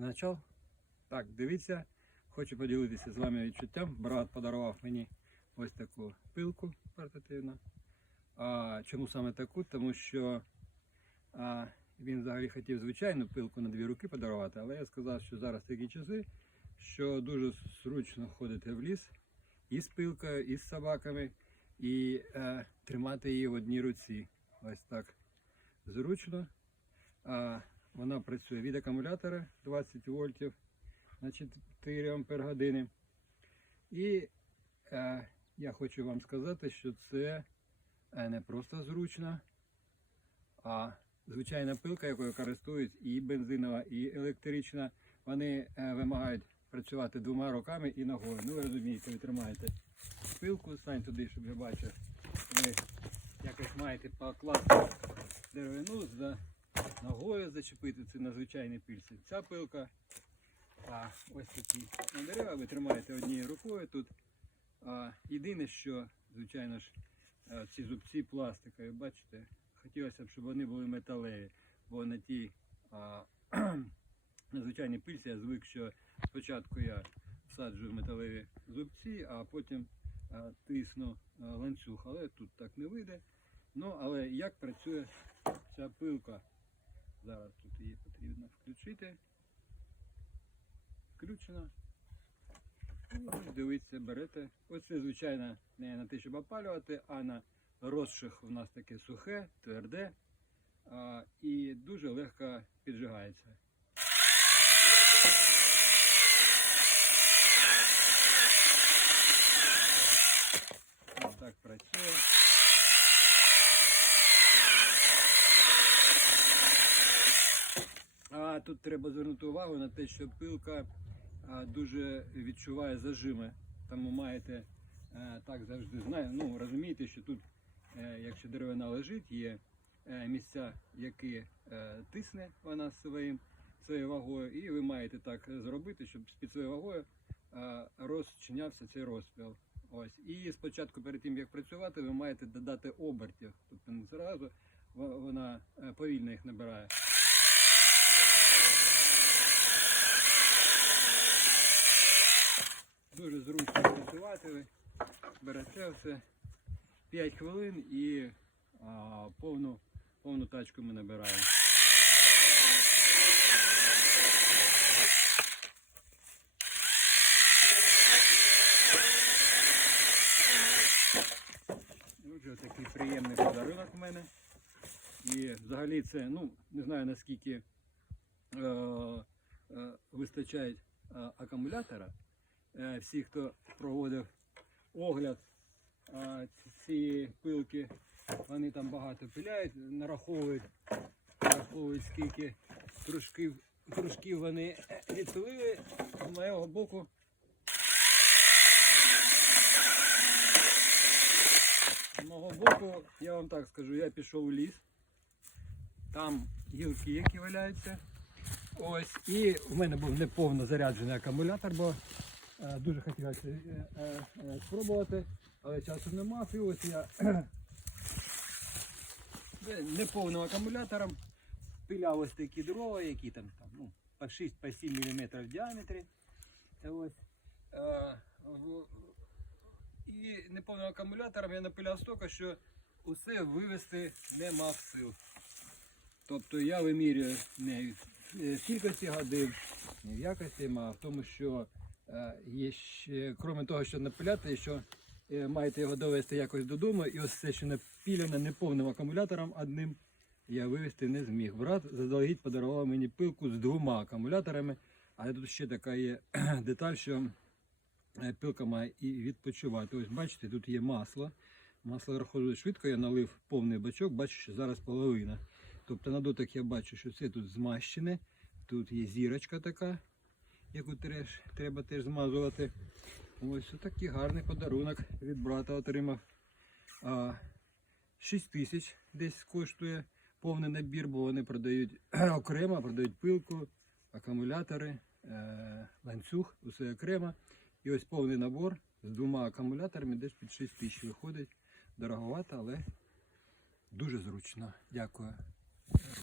Начав? Так, дивіться, хочу поділитися з вами відчуттям. Брат подарував мені ось таку пилку портативну. А, чому саме таку? Тому що а, він взагалі хотів звичайну пилку на дві руки подарувати, але я сказав, що зараз такі часи, що дуже зручно ходити в ліс і з пилкою, і з собаками, і е, тримати її в одній руці. Ось так зручно. А, вона працює від акумулятора 20 вольтів на 4 ампер. І е, я хочу вам сказати, що це е, не просто зручно, а звичайна пилка, якою користують і бензинова, і електрична. Вони е, вимагають працювати двома руками і ногою. Ну ви розумієте, ви тримаєте пилку, стань туди, щоб я бачив. Ви якось маєте покласти деревину за ногою зачепити це на звичайній пильці. Ця пилка. А ось такі на дерева ви тримаєте однією рукою тут. А, єдине, що, звичайно ж, е, ці зубці пластикові, бачите, хотілося б, щоб вони були металеві, бо на тій а, на пильці я звик, що спочатку я всаджую металеві зубці, а потім а, тисну ланцюг, але тут так не вийде. Ну, але як працює ця пилка? Зараз тут її потрібно включити. Включено. Ось дивіться, берете. Оце, звичайно, не на те, щоб опалювати, а на розших у нас таке сухе, тверде а, і дуже легко піджигається. Ось так працює. А тут треба звернути увагу на те, що пилка дуже відчуває зажими. Тому маєте е, так завжди знає. Ну розумієте, що тут, е, якщо деревина лежить, є е, місця, які е, тисне вона своїм своєю вагою, і ви маєте так зробити, щоб під своєю вагою е, розчинявся цей розпіл. Ось. І спочатку, перед тим як працювати, ви маєте додати обертів. Тобто не зразу вона е, повільно їх набирає. Дуже зручно працювати. Ви берете все 5 хвилин і а, повну, повну тачку ми набираємо. Отже, такий приємний подарунок у мене. І взагалі це, ну, не знаю наскільки е, е, вистачає е, акумулятора. Е, всі, хто проводив огляд е, цієї пилки, вони там багато пиляють, нараховують, нараховують скільки кружків, кружків вони відпилили з моєго боку. З мого боку, я вам так скажу, я пішов у ліс, там гілки, які валяються. Ось, і в мене був неповно заряджений акумулятор, бо дуже хотілося е, е, е, спробувати, але часу не мав. І ось я е, неповним акумулятором пиляв ось такі дрова, які там, там ну, по 6-7 мм в діаметрі. Е. Е, і неповним акумулятором я напиляв стільки, що усе вивести не мав сил. Тобто я вимірюю не в кількості годин, не в якості, а в тому, що е, ще, крім того, що напиляти, що е, маєте його довести якось додому, і ось це, що напіляне неповним акумулятором одним, я вивести не зміг. Брат заздалегідь подарував мені пилку з двома акумуляторами, але тут ще така є деталь, що е, пилка має і відпочивати. Ось бачите, тут є масло. Масло розходить швидко, я налив повний бачок, бачу, що зараз половина. Тобто на дотик я бачу, що це тут змащене. Тут є зірочка така, яку теж, треба теж змазувати. Ось такий гарний подарунок від брата отримав. А, 6 тисяч десь коштує повний набір, бо вони продають окремо, продають пилку, акумулятори, е, ланцюг, усе окремо. І ось повний набор з двома акумуляторами десь під 6 тисяч виходить. Дороговато, але дуже зручно. Дякую.